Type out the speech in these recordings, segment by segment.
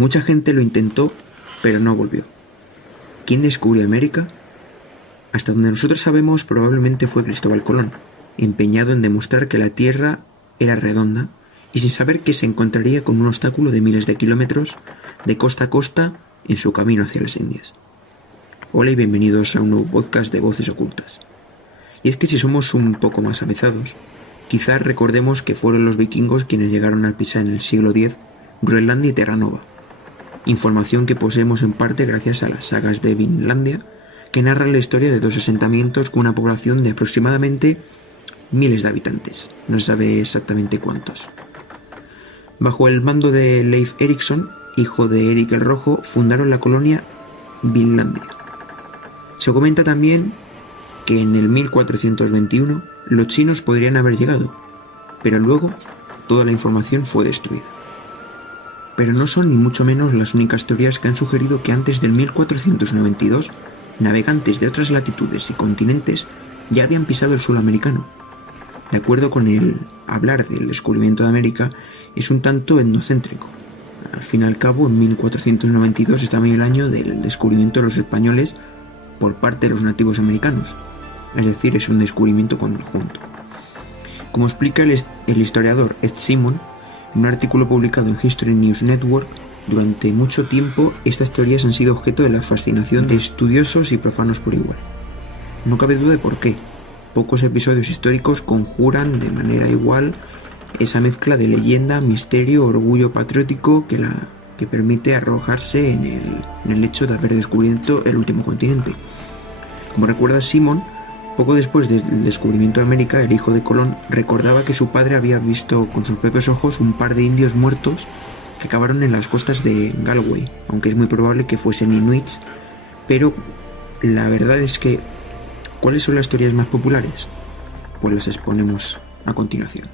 Mucha gente lo intentó, pero no volvió. ¿Quién descubrió América? Hasta donde nosotros sabemos, probablemente fue Cristóbal Colón, empeñado en demostrar que la Tierra era redonda y sin saber que se encontraría con un obstáculo de miles de kilómetros de costa a costa en su camino hacia las Indias. Hola y bienvenidos a un nuevo podcast de Voces Ocultas. Y es que si somos un poco más avezados, quizás recordemos que fueron los vikingos quienes llegaron a pisar en el siglo X Groenlandia y Terra Nova. Información que poseemos en parte gracias a las sagas de Vinlandia, que narran la historia de dos asentamientos con una población de aproximadamente miles de habitantes. No se sabe exactamente cuántos. Bajo el mando de Leif Erikson, hijo de Erik el Rojo, fundaron la colonia Vinlandia. Se comenta también que en el 1421 los chinos podrían haber llegado, pero luego toda la información fue destruida. Pero no son ni mucho menos las únicas teorías que han sugerido que antes del 1492 navegantes de otras latitudes y continentes ya habían pisado el suelo americano. De acuerdo con el hablar del descubrimiento de América, es un tanto etnocéntrico. Al fin y al cabo, en 1492 está el año del descubrimiento de los españoles por parte de los nativos americanos. Es decir, es un descubrimiento conjunto. Como explica el historiador Ed Simon, en un artículo publicado en History News Network, durante mucho tiempo estas teorías han sido objeto de la fascinación de estudiosos y profanos por igual. No cabe duda de por qué. Pocos episodios históricos conjuran de manera igual esa mezcla de leyenda, misterio, orgullo patriótico que permite arrojarse en el hecho de haber descubierto el último continente. Como recuerda Simon, poco después del descubrimiento de América, el hijo de Colón recordaba que su padre había visto con sus propios ojos un par de indios muertos que acabaron en las costas de Galway, aunque es muy probable que fuesen inuits, pero la verdad es que ¿cuáles son las teorías más populares? Pues las exponemos a continuación.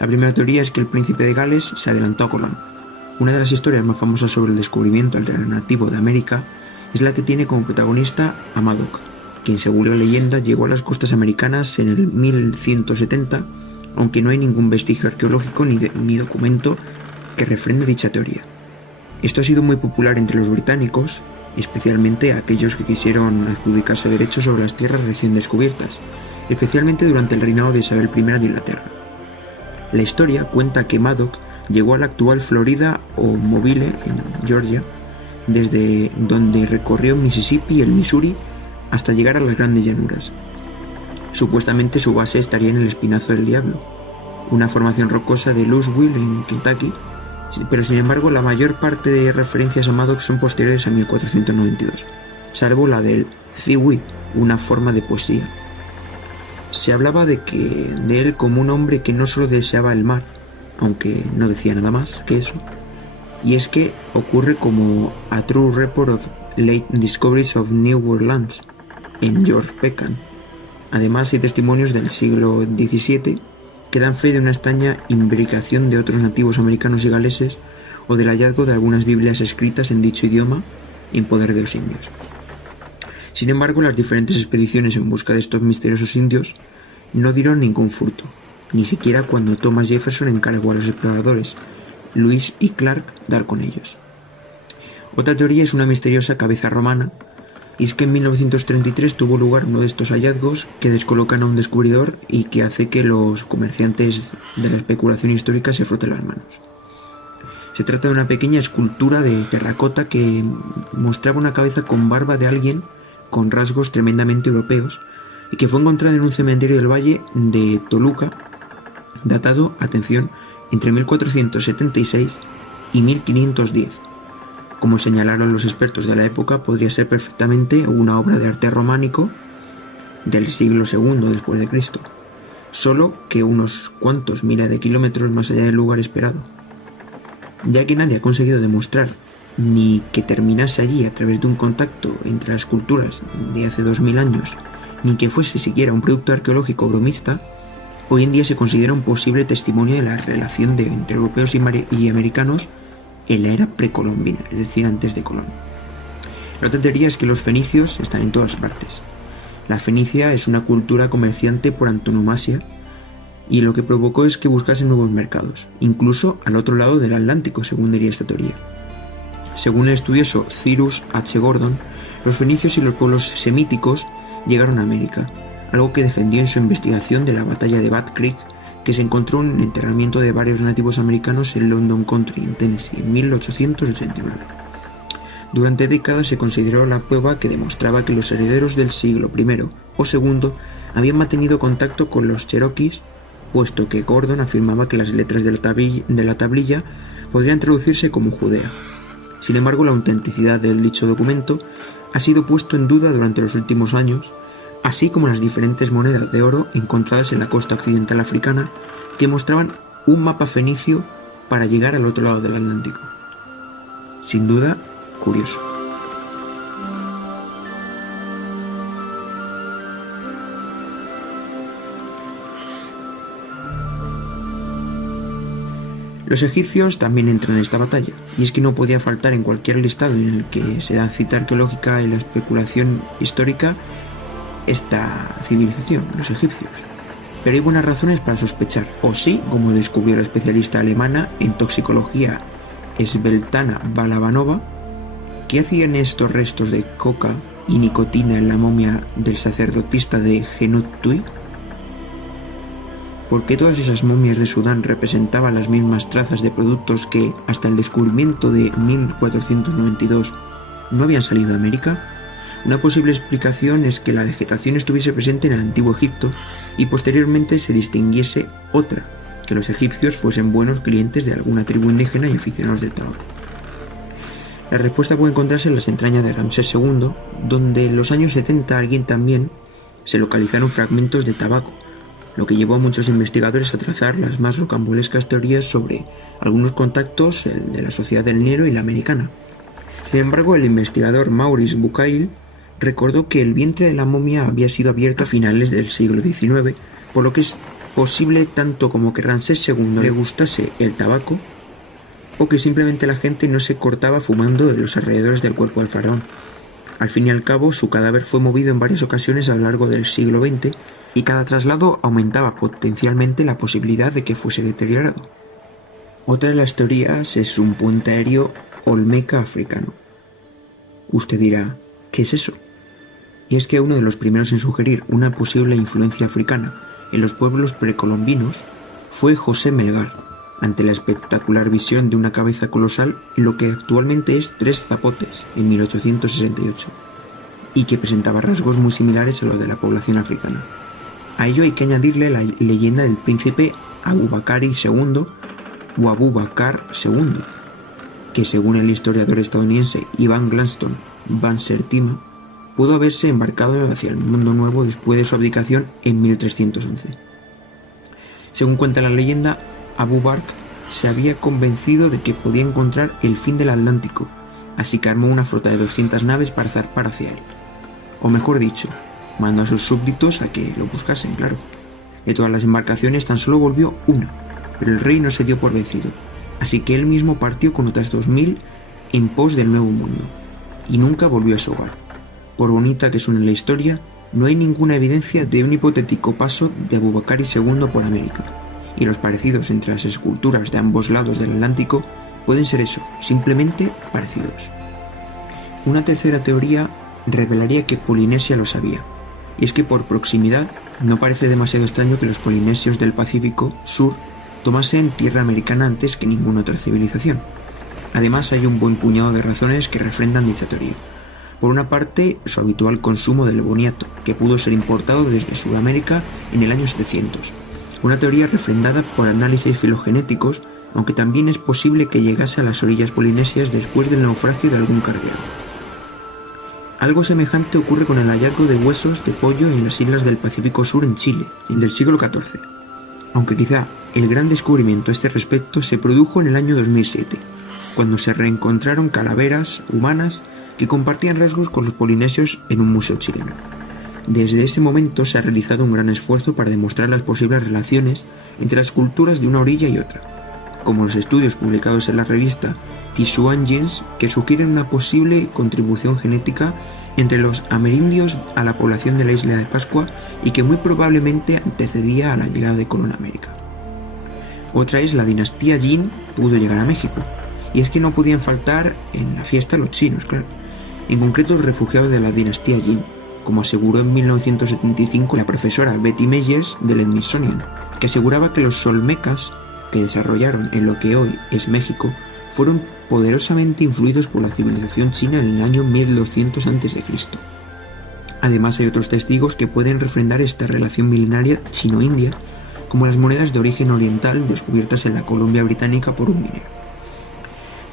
La primera teoría es que el príncipe de Gales se adelantó a Colón. Una de las historias más famosas sobre el descubrimiento alternativo de América es la que tiene como protagonista a Madoc, quien según la leyenda llegó a las costas americanas en el 1170, aunque no hay ningún vestigio arqueológico ni documento que refrende dicha teoría. Esto ha sido muy popular entre los británicos, especialmente aquellos que quisieron adjudicarse derechos sobre las tierras recién descubiertas, especialmente durante el reinado de Isabel I de Inglaterra. La historia cuenta que Madoc llegó a la actual Florida o Mobile, en Georgia, desde donde recorrió Mississippi y el Missouri hasta llegar a las Grandes Llanuras. Supuestamente su base estaría en el Espinazo del Diablo, una formación rocosa de Louisville, en Kentucky, pero sin embargo la mayor parte de referencias a Madoc son posteriores a 1492, salvo la del Ziwi, una forma de poesía. Se hablaba de él como un hombre que no solo deseaba el mar, aunque no decía nada más que eso, y es que ocurre como A True Report of Late Discoveries of New World Lands, en George Peckham. Además hay testimonios del siglo XVII que dan fe de una extraña imbricación de otros nativos americanos y galeses o del hallazgo de algunas Biblias escritas en dicho idioma en poder de los indios. Sin embargo, las diferentes expediciones en busca de estos misteriosos indios no dieron ningún fruto, ni siquiera cuando Thomas Jefferson encargó a los exploradores Lewis y Clark dar con ellos. Otra teoría es una misteriosa cabeza romana, y es que en 1933 tuvo lugar uno de estos hallazgos que descolocan a un descubridor y que hace que los comerciantes de la especulación histórica se froten las manos. Se trata de una pequeña escultura de terracota que mostraba una cabeza con barba de alguien con rasgos tremendamente europeos y que fue encontrada en un cementerio del valle de Toluca, datado, atención, entre 1476 y 1510. Como señalaron los expertos de la época, podría ser perfectamente una obra de arte románico del siglo II después de Cristo, solo que unos cuantos miles de kilómetros más allá del lugar esperado. Ya que nadie ha conseguido demostrar ni que terminase allí a través de un contacto entre las culturas de hace 2000 años, ni que fuese siquiera un producto arqueológico bromista, Hoy en día se considera un posible testimonio de la relación entre europeos y americanos en la era precolombina, es decir, antes de Colón. La otra teoría es que los fenicios están en todas partes. La Fenicia es una cultura comerciante por antonomasia y lo que provocó es que buscasen nuevos mercados, incluso al otro lado del Atlántico, según diría esta teoría. Según el estudioso Cyrus H. Gordon, los fenicios y los pueblos semíticos llegaron a América, algo que defendió en su investigación de la batalla de Bat Creek, que se encontró en el enterramiento de varios nativos americanos en London Country, en Tennessee, en 1889. Durante décadas se consideró la prueba que demostraba que los herederos del siglo I o II habían mantenido contacto con los cherokees, puesto que Gordon afirmaba que las letras de la tablilla podrían traducirse como Judea. Sin embargo, la autenticidad de dicho documento ha sido puesto en duda durante los últimos años, así como las diferentes monedas de oro encontradas en la costa occidental africana que mostraban un mapa fenicio para llegar al otro lado del Atlántico. Sin duda, curioso. Los egipcios también entran en esta batalla, y es que no podía faltar en cualquier listado en el que se da cita arqueológica y la especulación histórica esta civilización, los egipcios. Pero hay buenas razones para sospechar, o sí, como descubrió la especialista alemana en toxicología Sveltlana Balabanova, ¿qué hacían estos restos de coca y nicotina en la momia del sacerdotista de Genut-Tui? ¿Por qué todas esas momias de Sudán representaban las mismas trazas de productos que, hasta el descubrimiento de 1492, no habían salido de América? Una posible explicación es que la vegetación estuviese presente en el antiguo Egipto y posteriormente se distinguiese otra, que los egipcios fuesen buenos clientes de alguna tribu indígena y aficionados del tabaco. La respuesta puede encontrarse en las entrañas de Ramsés II, donde en los años 70 alguien también se localizaron fragmentos de tabaco, lo que llevó a muchos investigadores a trazar las más rocambolescas teorías sobre algunos contactos de la sociedad del Nilo y la americana. Sin embargo, el investigador Maurice Bucaille recordó que el vientre de la momia había sido abierto a finales del siglo XIX, por lo que es posible tanto como que Ramsés II le gustase el tabaco o que simplemente la gente no se cortaba fumando en los alrededores del cuerpo del faraón. Al fin y al cabo, su cadáver fue movido en varias ocasiones a lo largo del siglo XX y cada traslado aumentaba potencialmente la posibilidad de que fuese deteriorado. Otra de las teorías es un puente aéreo olmeca africano. Usted dirá, ¿qué es eso? Y es que uno de los primeros en sugerir una posible influencia africana en los pueblos precolombinos fue José Melgar, ante la espectacular visión de una cabeza colosal en lo que actualmente es Tres Zapotes, en 1868, y que presentaba rasgos muy similares a los de la población africana. A ello hay que añadirle la leyenda del príncipe Abubakari II o Abubakar II, que según el historiador estadounidense Ivan Gladstone Van Sertima, pudo haberse embarcado hacia el mundo nuevo después de su abdicación en 1311. Según cuenta la leyenda, Abu Bakr se había convencido de que podía encontrar el fin del Atlántico, así que armó una flota de 200 naves para zarpar hacia él. O mejor dicho, mandó a sus súbditos a que lo buscasen, claro. De todas las embarcaciones tan solo volvió una, pero el rey no se dio por vencido, así que él mismo partió con otras 2000 en pos del Nuevo Mundo, y nunca volvió a su hogar. Por bonita que suene la historia, no hay ninguna evidencia de un hipotético paso de Abubakari II por América, y los parecidos entre las esculturas de ambos lados del Atlántico pueden ser eso, simplemente parecidos. Una tercera teoría revelaría que Polinesia lo sabía, y es que por proximidad no parece demasiado extraño que los polinesios del Pacífico Sur tomasen tierra americana antes que ninguna otra civilización. Además, hay un buen puñado de razones que refrendan dicha teoría. Por una parte, su habitual consumo del boniato, que pudo ser importado desde Sudamérica en el año 700. Una teoría refrendada por análisis filogenéticos, aunque también es posible que llegase a las orillas polinesias después del naufragio de algún carguero. Algo semejante ocurre con el hallazgo de huesos de pollo en las islas del Pacífico Sur en Chile, en el siglo XIV. Aunque quizá el gran descubrimiento a este respecto se produjo en el año 2007, cuando se reencontraron calaveras humanas que compartían rasgos con los polinesios en un museo chileno. Desde ese momento se ha realizado un gran esfuerzo para demostrar las posibles relaciones entre las culturas de una orilla y otra, como los estudios publicados en la revista Tissue Genes, que sugieren una posible contribución genética entre los amerindios a la población de la isla de Pascua y que muy probablemente antecedía a la llegada de Colón a América. Otra es la dinastía Jin pudo llegar a México, y es que no podían faltar en la fiesta los chinos, claro, en concreto los refugiados de la dinastía Jin, como aseguró en 1975 la profesora Betty Meyers del Smithsonian, que aseguraba que los olmecas que desarrollaron en lo que hoy es México fueron poderosamente influidos por la civilización china en el año 1200 a.C. Además hay otros testigos que pueden refrendar esta relación milenaria chino-india, como las monedas de origen oriental descubiertas en la Columbia Británica por un minero.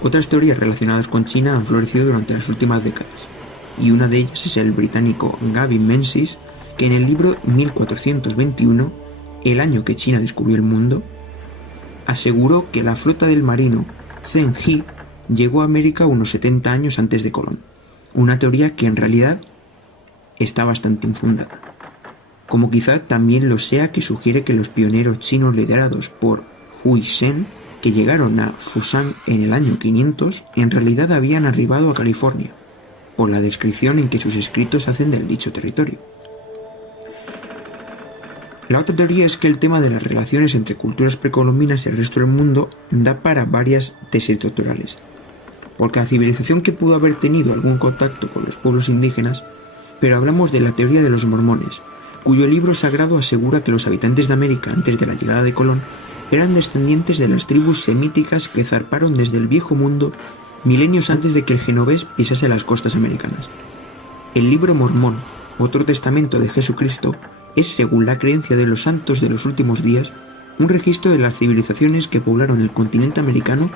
Otras teorías relacionadas con China han florecido durante las últimas décadas, y una de ellas es el británico Gavin Menzies, que en el libro 1421, el año que China descubrió el mundo, aseguró que la flota del marino Zheng He llegó a América unos 70 años antes de Colón, una teoría que en realidad está bastante infundada, como quizá también lo sea que sugiere que los pioneros chinos liderados por Hui Shen, que llegaron a Fushan en el año 500, en realidad habían arribado a California, por la descripción en que sus escritos hacen del dicho territorio. La otra teoría es que el tema de las relaciones entre culturas precolombinas y el resto del mundo da para varias tesis doctorales, porque la civilización que pudo haber tenido algún contacto con los pueblos indígenas, pero hablamos de la teoría de los mormones, cuyo libro sagrado asegura que los habitantes de América antes de la llegada de Colón eran descendientes de las tribus semíticas que zarparon desde el Viejo Mundo milenios antes de que el genovés pisase las costas americanas. El libro Mormón, otro testamento de Jesucristo, es, según la creencia de los santos de los últimos días, un registro de las civilizaciones que poblaron el continente americano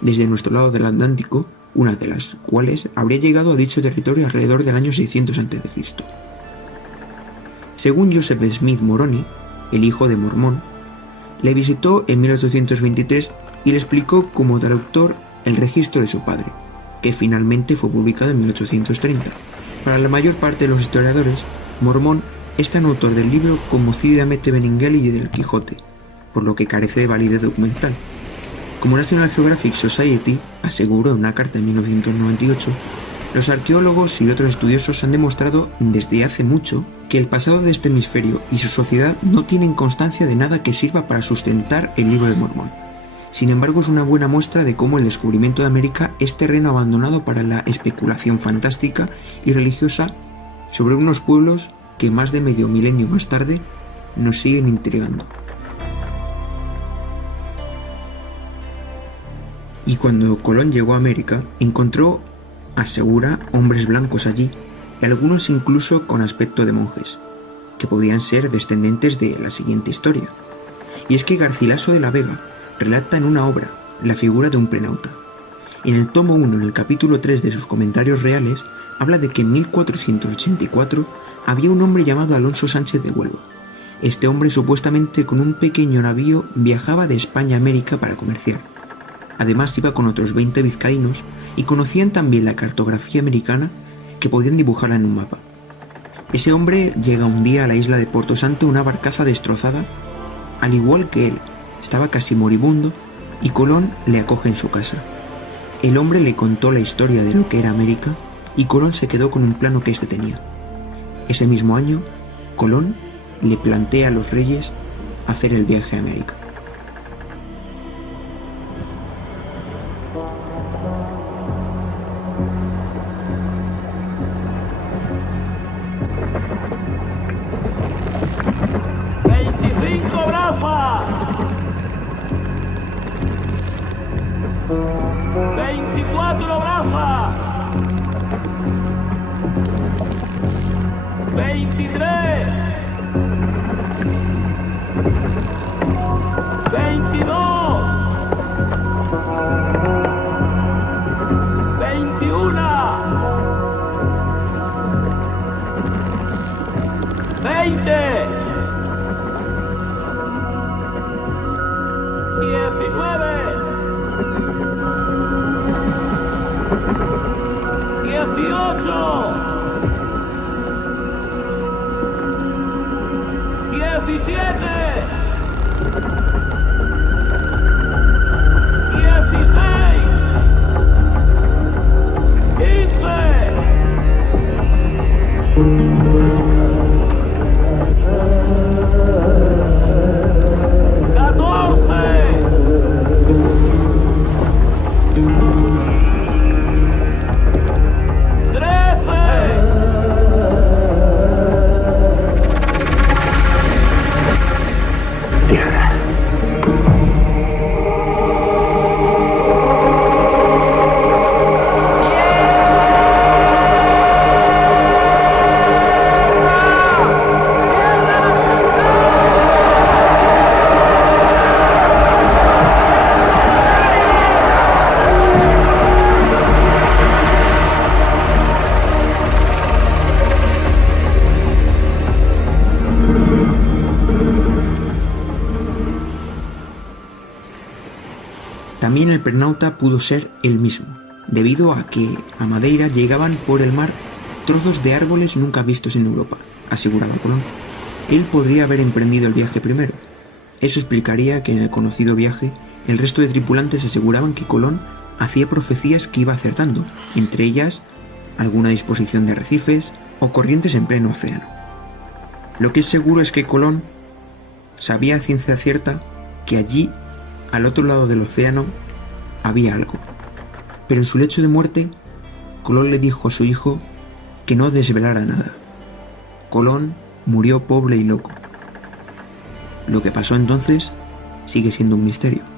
desde nuestro lado del Atlántico, una de las cuales habría llegado a dicho territorio alrededor del año 600 a.C. Según Joseph Smith Moroni, el hijo de Mormón, le visitó en 1823 y le explicó como traductor el registro de su padre, que finalmente fue publicado en 1830. Para la mayor parte de los historiadores, Mormón es tan autor del libro como Cide Hamete Benengeli y del Quijote, por lo que carece de validez documental. Como National Geographic Society aseguró en una carta en 1998, los arqueólogos y otros estudiosos han demostrado desde hace mucho que el pasado de este hemisferio y su sociedad no tienen constancia de nada que sirva para sustentar el libro de Mormón. Sin embargo, es una buena muestra de cómo el descubrimiento de América es terreno abandonado para la especulación fantástica y religiosa sobre unos pueblos que más de medio milenio más tarde nos siguen intrigando. Y cuando Colón llegó a América, encontró, asegura, hombres blancos allí, y algunos incluso con aspecto de monjes, que podían ser descendientes de la siguiente historia. Y es que Garcilaso de la Vega relata en una obra la figura de un prenauta. En el tomo 1, en el capítulo 3 de sus comentarios reales, habla de que en 1484 había un hombre llamado Alonso Sánchez de Huelva. Este hombre supuestamente con un pequeño navío viajaba de España a América para comerciar. Además iba con otros 20 vizcaínos y conocían también la cartografía americana que podían dibujarla en un mapa. Ese hombre llega un día a la isla de Porto Santo en una barcaza destrozada, al igual que él, estaba casi moribundo y Colón le acoge en su casa. El hombre le contó la historia de lo que era América y Colón se quedó con un plano que éste tenía. Ese mismo año, Colón le plantea a los reyes hacer el viaje a América. También el pernauta pudo ser el mismo, debido a que a Madeira llegaban por el mar trozos de árboles nunca vistos en Europa, aseguraba Colón. Él podría haber emprendido el viaje primero. Eso explicaría que en el conocido viaje el resto de tripulantes aseguraban que Colón hacía profecías que iba acertando, entre ellas alguna disposición de arrecifes o corrientes en pleno océano. Lo que es seguro es que Colón sabía a ciencia cierta que allí, al otro lado del océano, había algo. Pero en su lecho de muerte, Colón le dijo a su hijo que no desvelara nada. Colón murió pobre y loco. Lo que pasó entonces sigue siendo un misterio.